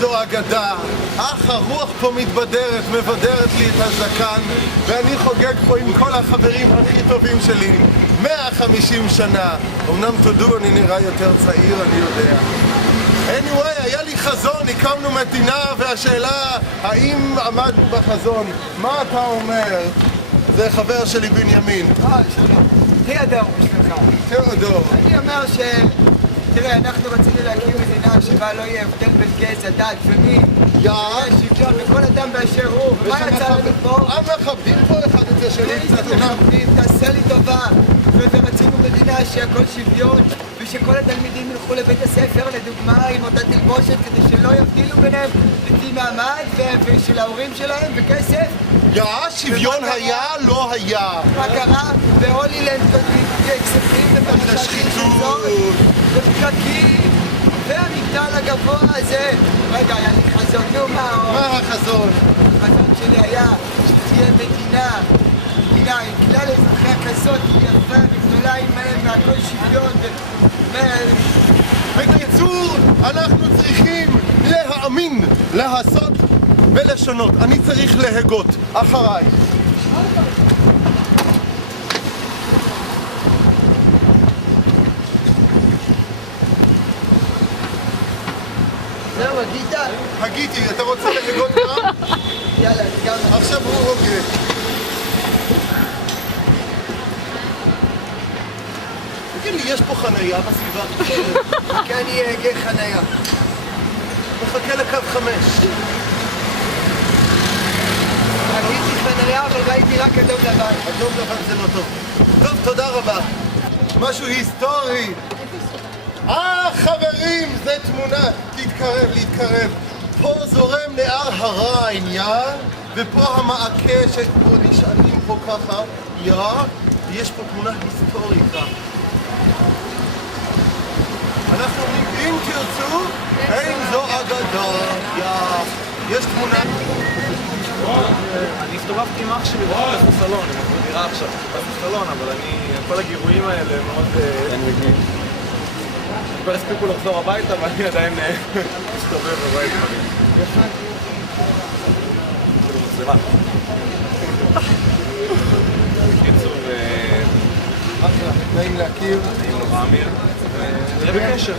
זו אגדה, אך הרוח פה מתבדרת, מבדרת לי את הזקן, ואני חוגג פה עם כל החברים הכי טובים שלי 150 שנה. אמנם תודו, אני נראה יותר צעיר, אני יודע. anyway, היה לי חזון, הקמנו מדינה, והשאלה האם עמדנו בחזון. מה אתה אומר? זה חבר שלי בנימין. שלום. תיאודור בשבילך. תיאודור. אני אומר תראה, אנחנו רצינו להקים מדינה שבה לא יהיה הבדל בין גזע, דת ומין. יהיה שוויון בכל אדם באשר הוא. ומה יצא לנו פה? מכבדים פה אחד את השני קצת. תעשה לי טובה. ורצינו מדינה שהכל שוויון, ושכל התלמידים ילכו לבית הספר, לדוגמה, עם אותה תלבושת, כדי שלא יבדילו ביניהם לפי מעמד ושל ההורים שלהם וכסף. שוויון היה, לא היה. מה קרה? בהולילנד כספים לשחיתות ופקקים והמגדל הגבוה הזה. רגע, היה לי חזון, נו מה החזון? החזון שלי היה שתהיה מדינה עם כלל אזרחיה כזאת יפה וגדולה עם מהכל שוויון בקיצור, אנחנו צריכים להאמין, לעשות ולשונות. אני צריך להגות. אחריי. זהו, הגית? הגיתי, אתה רוצה להגות גם? יאללה, גם עכשיו הוא הוגה. תגיד לי, יש פה חנייה בסביבה? כי אני אהגה חנייה. מחכה לקו 5. הגיתי חנייה, אבל ראיתי רק אדום לבן. אדום לבן זה לא טוב. טוב, תודה רבה. משהו היסטורי. חברים, זה תמונה. להתקרב. פה זורם נהר הריין, ופה המעקה שפה נשענים פה ככה, ויש פה תמונה היסטורית. אנחנו אומרים, אם תרצו, אין זו אגדה. יש תמונה? אני הסתובבתי עם אח שלי בחוץ בסלון, הם עברו דירה עכשיו, בסלון, אבל כל הגירויים האלה מאוד... כבר הספיקו לחזור הביתה, ואני עדיין מסתובב בבית דברים. יפה. כאילו מצלמה. בקיצור, אחלה, נעים להכיר. נעים לו אמיר, ונראה בקשר.